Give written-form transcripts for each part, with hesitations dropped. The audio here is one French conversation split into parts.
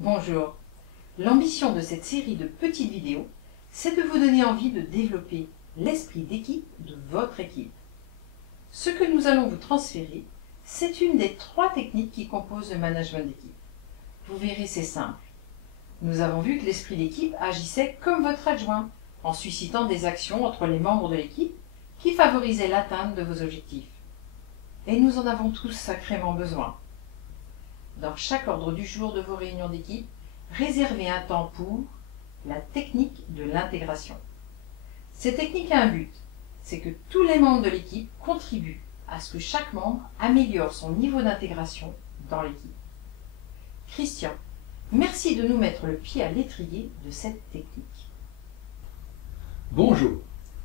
Bonjour. L'ambition de cette série de petites vidéos, c'est de vous donner envie de développer l'esprit d'équipe de votre équipe. Ce que nous allons vous transférer, c'est une des 3 techniques qui composent le management d'équipe. Vous verrez, c'est simple. Nous avons vu que l'esprit d'équipe agissait comme votre adjoint, en suscitant des actions entre les membres de l'équipe qui favorisaient l'atteinte de vos objectifs. Et nous en avons tous sacrément besoin. Dans chaque ordre du jour de vos réunions d'équipe, réservez un temps pour la technique de l'intégration. Cette technique a un but, c'est que tous les membres de l'équipe contribuent à ce que chaque membre améliore son niveau d'intégration dans l'équipe. Christian, merci de nous mettre le pied à l'étrier de cette technique. Bonjour.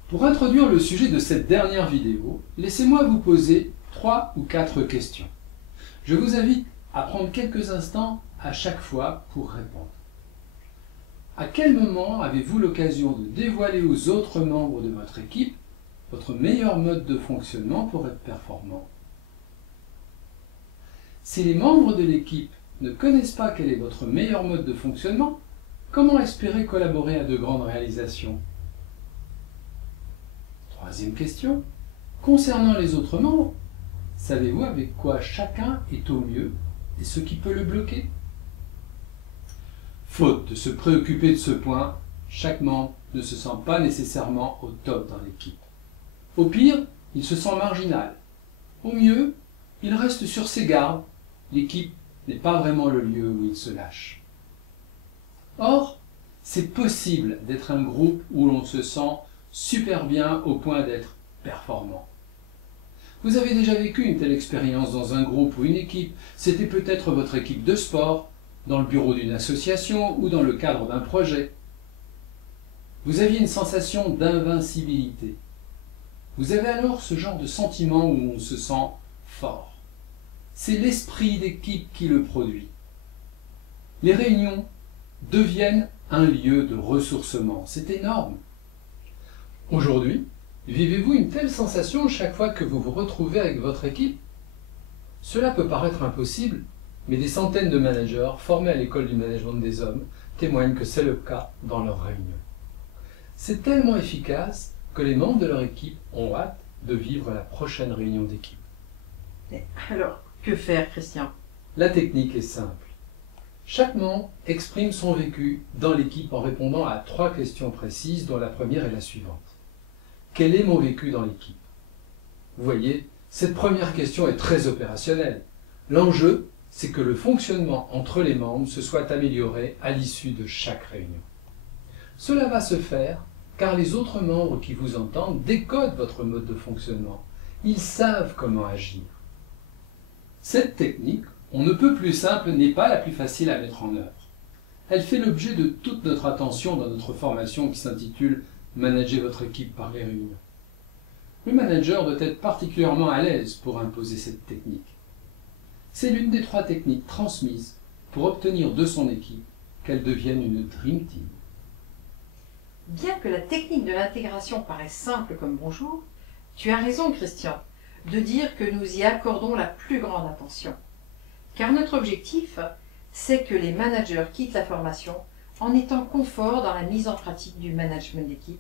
Pour introduire le sujet de cette dernière vidéo, laissez-moi vous poser 3 ou 4 questions. Je vous invite à prendre quelques instants à chaque fois pour répondre. À quel moment avez-vous l'occasion de dévoiler aux autres membres de votre équipe votre meilleur mode de fonctionnement pour être performant? Si les membres de l'équipe ne connaissent pas quel est votre meilleur mode de fonctionnement, comment espérer collaborer à de grandes réalisations? Troisième question. Concernant les autres membres, savez-vous avec quoi chacun est au mieux et ce qui peut le bloquer? Faute de se préoccuper de ce point, chaque membre ne se sent pas nécessairement au top dans l'équipe. Au pire, il se sent marginal. Au mieux, il reste sur ses gardes. L'équipe n'est pas vraiment le lieu où il se lâche. Or, c'est possible d'être un groupe où l'on se sent super bien au point d'être performant. Vous avez déjà vécu une telle expérience dans un groupe ou une équipe. C'était peut-être votre équipe de sport, dans le bureau d'une association ou dans le cadre d'un projet. Vous aviez une sensation d'invincibilité. Vous avez alors ce genre de sentiment où on se sent fort. C'est l'esprit d'équipe qui le produit. Les réunions deviennent un lieu de ressourcement. C'est énorme. Aujourd'hui, vivez-vous une telle sensation chaque fois que vous vous retrouvez avec votre équipe? Cela peut paraître impossible, mais des centaines de managers formés à l'école du management des hommes témoignent que c'est le cas dans leurs réunions. C'est tellement efficace que les membres de leur équipe ont hâte de vivre la prochaine réunion d'équipe. Alors, que faire, Christian? La technique est simple. Chaque membre exprime son vécu dans l'équipe en répondant à 3 questions précises, dont la première est la suivante. Quel est mon vécu dans l'équipe? Vous voyez, cette première question est très opérationnelle. L'enjeu, c'est que le fonctionnement entre les membres se soit amélioré à l'issue de chaque réunion. Cela va se faire car les autres membres qui vous entendent décodent votre mode de fonctionnement. Ils savent comment agir. Cette technique, on ne peut plus simple, n'est pas la plus facile à mettre en œuvre. Elle fait l'objet de toute notre attention dans notre formation qui s'intitule « Manager votre équipe par les réunions ». Le manager doit être particulièrement à l'aise pour imposer cette technique. C'est l'une des 3 techniques transmises pour obtenir de son équipe qu'elle devienne une Dream Team. Bien que la technique de l'intégration paraisse simple comme bonjour, tu as raison, Christian, de dire que nous y accordons la plus grande attention. Car notre objectif, c'est que les managers quittent la formation en étant confort dans la mise en pratique du management d'équipe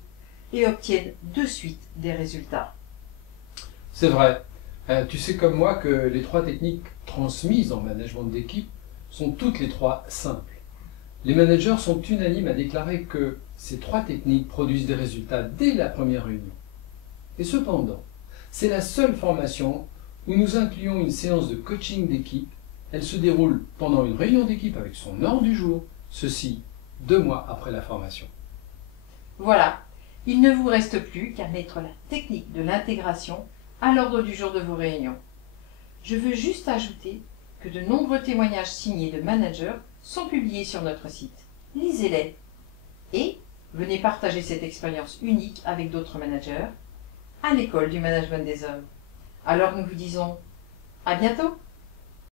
et obtiennent de suite des résultats. C'est vrai. Tu sais comme moi que les 3 techniques transmises en management d'équipe sont toutes les 3 simples. Les managers sont unanimes à déclarer que ces 3 techniques produisent des résultats dès la première réunion. Et cependant, c'est la seule formation où nous incluons une séance de coaching d'équipe. Elle se déroule pendant une réunion d'équipe avec son ordre du jour, ceci 2 mois après la formation. Voilà, il ne vous reste plus qu'à mettre la technique de l'intégration à l'ordre du jour de vos réunions. Je veux juste ajouter que de nombreux témoignages signés de managers sont publiés sur notre site. Lisez-les et venez partager cette expérience unique avec d'autres managers à l'école du management des hommes. Alors nous vous disons à bientôt!